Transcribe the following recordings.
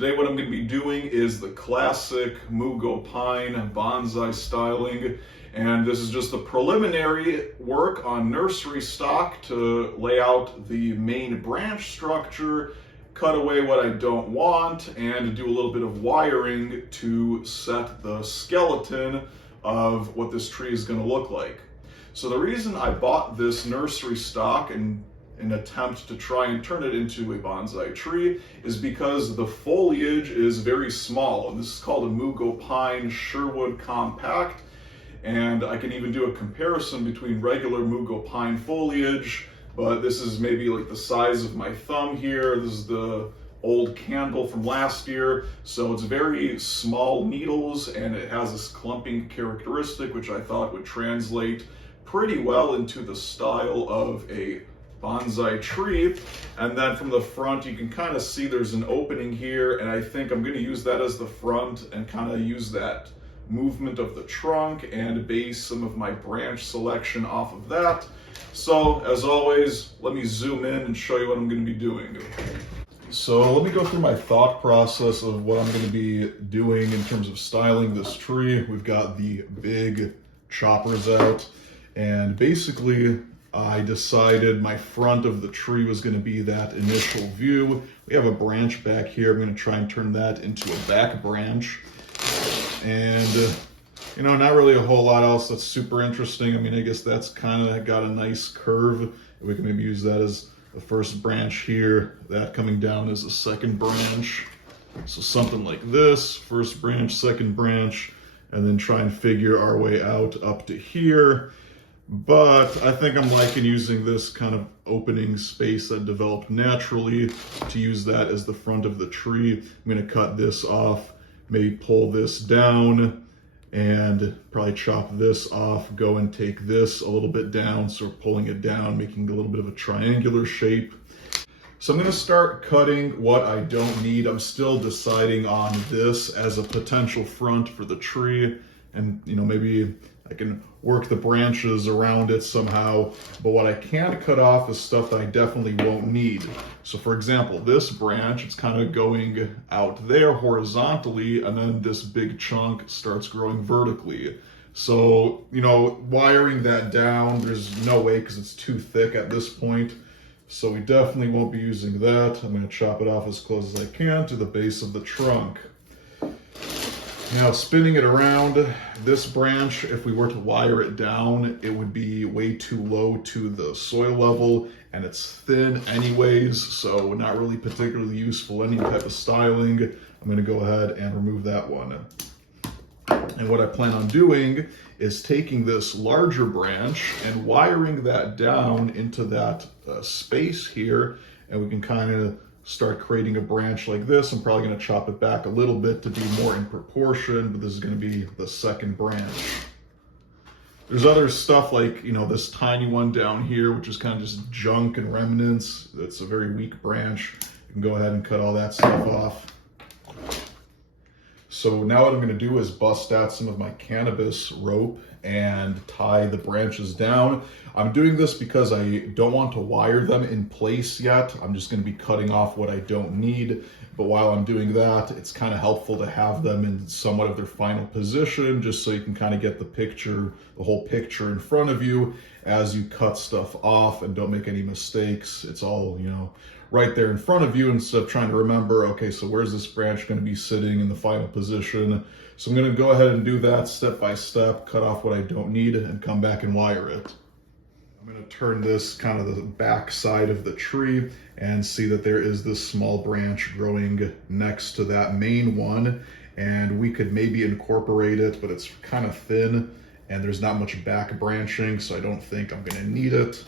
Today what I'm going to be doing is the classic Mugo pine bonsai styling, and this is just the preliminary work on nursery stock to lay out the main branch structure, cut away what I don't want, and do a little bit of wiring to set the skeleton of what this tree is going to look like. So the reason I bought this nursery stock and an attempt to try and turn it into a bonsai tree is because the foliage is very small. And this is called a Mugo pine Sherwood compact. And I can even do a comparison between regular Mugo pine foliage, but this is maybe like the size of my thumb here. This is the old candle from last year. So it's very small needles and it has this clumping characteristic, which I thought would translate pretty well into the style of a bonsai tree. And then from the front you can kind of see there's an opening here, and I think I'm going to use that as the front and kind of use that movement of the trunk and base some of my branch selection off of that. So as always, let me zoom in and show you what I'm going to be doing. So let me go through my thought process of what I'm going to be doing in terms of styling this tree. We've got the big choppers out, and basically I decided my front of the tree was going to be that initial view. We have a branch back here. I'm going to try and turn that into a back branch. And, you know, not really a whole lot else that's super interesting. I mean, I guess that's kind of got a nice curve. We can maybe use that as the first branch here. That coming down as a second branch. So something like this, first branch, second branch, and then try and figure our way out up to here. But I think I'm liking using this kind of opening space that developed naturally to use that as the front of the tree. I'm going to cut this off, maybe pull this down, and probably chop this off, go and take this a little bit down, so we're pulling it down, making a little bit of a triangular shape. So I'm going to start cutting what I don't need. I'm still deciding on this as a potential front for the tree, and you know, maybe I can work the branches around it somehow, but what I can't cut off is stuff that I definitely won't need. So for example, this branch, it's kind of going out there horizontally, and then this big chunk starts growing vertically. So, you know, wiring that down, there's no way because it's too thick at this point. So we definitely won't be using that. I'm going to chop it off as close as I can to the base of the trunk. Now, spinning it around, this branch, if we were to wire it down, it would be way too low to the soil level, and it's thin anyways, so not really particularly useful any type of styling. I'm going to go ahead and remove that one. And what I plan on doing is taking this larger branch and wiring that down into that space here, and we can kind of start creating a branch like this. I'm probably going to chop it back a little bit to be more in proportion, but this is going to be the second branch. There's other stuff like, you know, this tiny one down here, which is kind of just junk and remnants. That's a very weak branch. You can go ahead and cut all that stuff off. So now what I'm going to do is bust out some of my cannabis rope and tie the branches down. I'm doing this because I don't want to wire them in place yet. I'm just going to be cutting off what I don't need. But while I'm doing that, it's kind of helpful to have them in somewhat of their final position, just so you can kind of get the picture, the whole picture in front of you as you cut stuff off, and don't make any mistakes. It's all, you know, right there in front of you, instead of trying to remember, okay, so where's this branch going to be sitting in the final position? So I'm going to go ahead and do that step by step, cut off what I don't need, and come back and wire it. I'm going to turn this kind of the back side of the tree and see that there is this small branch growing next to that main one, and we could maybe incorporate it, but it's kind of thin and there's not much back branching, so I don't think I'm going to need it.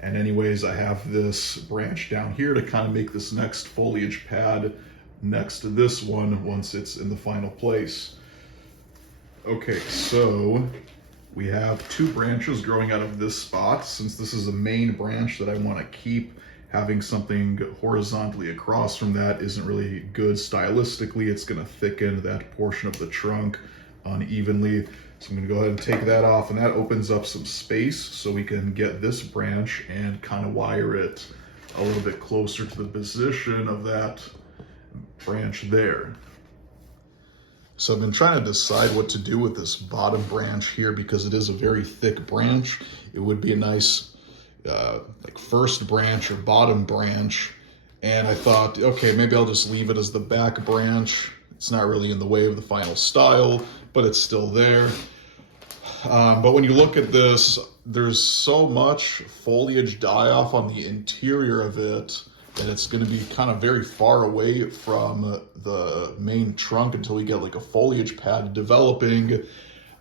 And anyways, I have this branch down here to kind of make this next foliage pad next to this one once it's in the final place. Okay, so we have two branches growing out of this spot. Since this is a main branch that I want to keep, having something horizontally across from that isn't really good stylistically. It's going to thicken that portion of the trunk unevenly. So I'm going to go ahead and take that off, and that opens up some space so we can get this branch and kind of wire it a little bit closer to the position of that branch there. So I've been trying to decide what to do with this bottom branch here because it is a very thick branch. It would be a nice like first branch or bottom branch. And I thought, okay, maybe I'll just leave it as the back branch. It's not really in the way of the final style, but it's still there. But when you look at this, there's so much foliage die-off on the interior of it that it's going to be kind of very far away from the main trunk until we get like a foliage pad developing.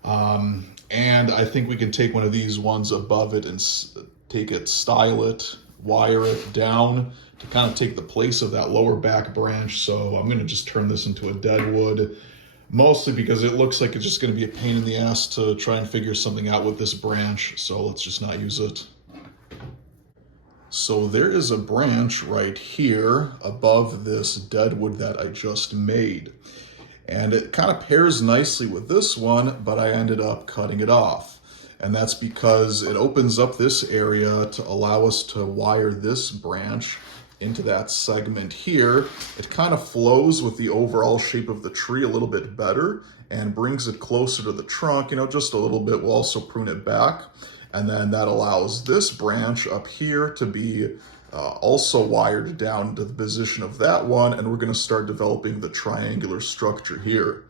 And I think we can take one of these ones above it and take it, style it, wire it down to kind of take the place of that lower back branch. So I'm going to just turn this into a deadwood, mostly because it looks like it's just going to be a pain in the ass to try and figure something out with this branch. So let's just not use it. So there is a branch right here above this deadwood that I just made. And it kind of pairs nicely with this one, but I ended up cutting it off. And that's because it opens up this area to allow us to wire this branch into that segment here. It kind of flows with the overall shape of the tree a little bit better and brings it closer to the trunk, just a little bit. We'll also prune it back. And then that allows this branch up here to be also wired down to the position of that one. And we're going to start developing the triangular structure here.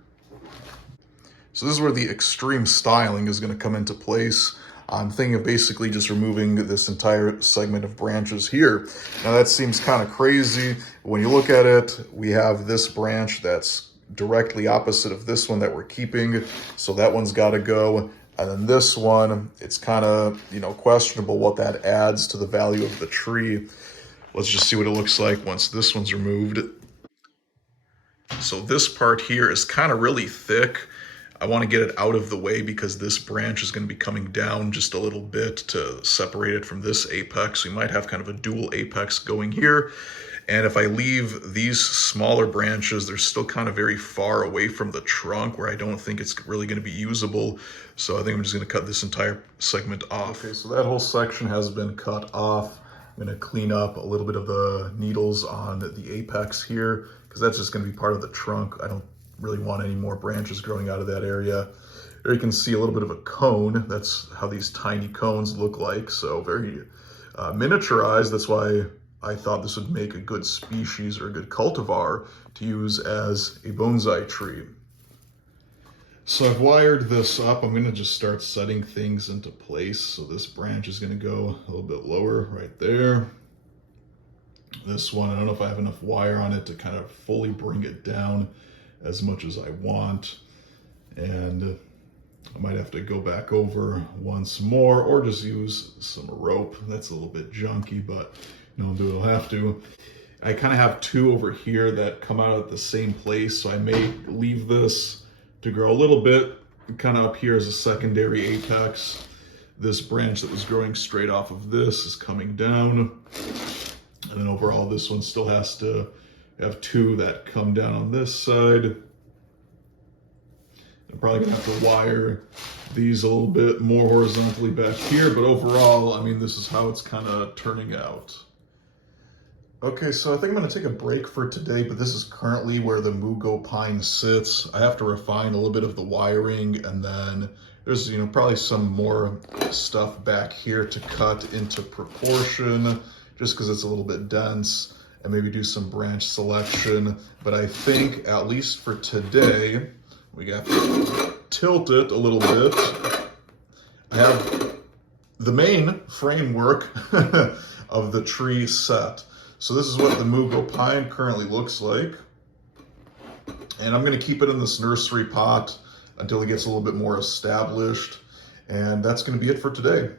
So this is where the extreme styling is going to come into place. I'm thinking of basically just removing this entire segment of branches here. Now that seems kind of crazy. When you look at it, we have this branch that's directly opposite of this one that we're keeping. So that one's got to go. And then this one, it's kind of, questionable what that adds to the value of the tree. Let's just see what it looks like once this one's removed. So this part here is kind of really thick. I want to get it out of the way because this branch is going to be coming down just a little bit to separate it from this apex. We might have kind of a dual apex going here. And if I leave these smaller branches, they're still kind of very far away from the trunk where I don't think it's really going to be usable. So I think I'm just going to cut this entire segment off. Okay, so that whole section has been cut off. I'm going to clean up a little bit of the needles on the apex here because that's just going to be part of the trunk. I don't really want any more branches growing out of that area. There you can see a little bit of a cone. That's how these tiny cones look like. So very miniaturized. That's why I thought this would make a good species or a good cultivar to use as a bonsai tree. So I've wired this up. I'm going to just start setting things into place. So this branch is going to go a little bit lower right there. This one, I don't know if I have enough wire on it to kind of fully bring it down as much as I want. And I might have to go back over once more or just use some rope. That's a little bit junky, but no one will have to. I kind of have two over here that come out at the same place, so I may leave this to grow a little bit kind of up here as a secondary apex. This branch that was growing straight off of this is coming down. And then overall, this one still has to have two that come down on this side. I'm probably gonna have to wire these a little bit more horizontally back here, but overall, I mean, this is how it's kind of turning out. Okay, so I think I'm gonna take a break for today, but this is currently where the Mugo pine sits. I have to refine a little bit of the wiring, and then there's, probably some more stuff back here to cut into proportion, just because it's a little bit dense, and maybe do some branch selection. But I think, at least for today, we got to tilt it a little bit. I have the main framework of the tree set. So this is what the Mugo pine currently looks like. And I'm going to keep it in this nursery pot until it gets a little bit more established. And that's going to be it for today.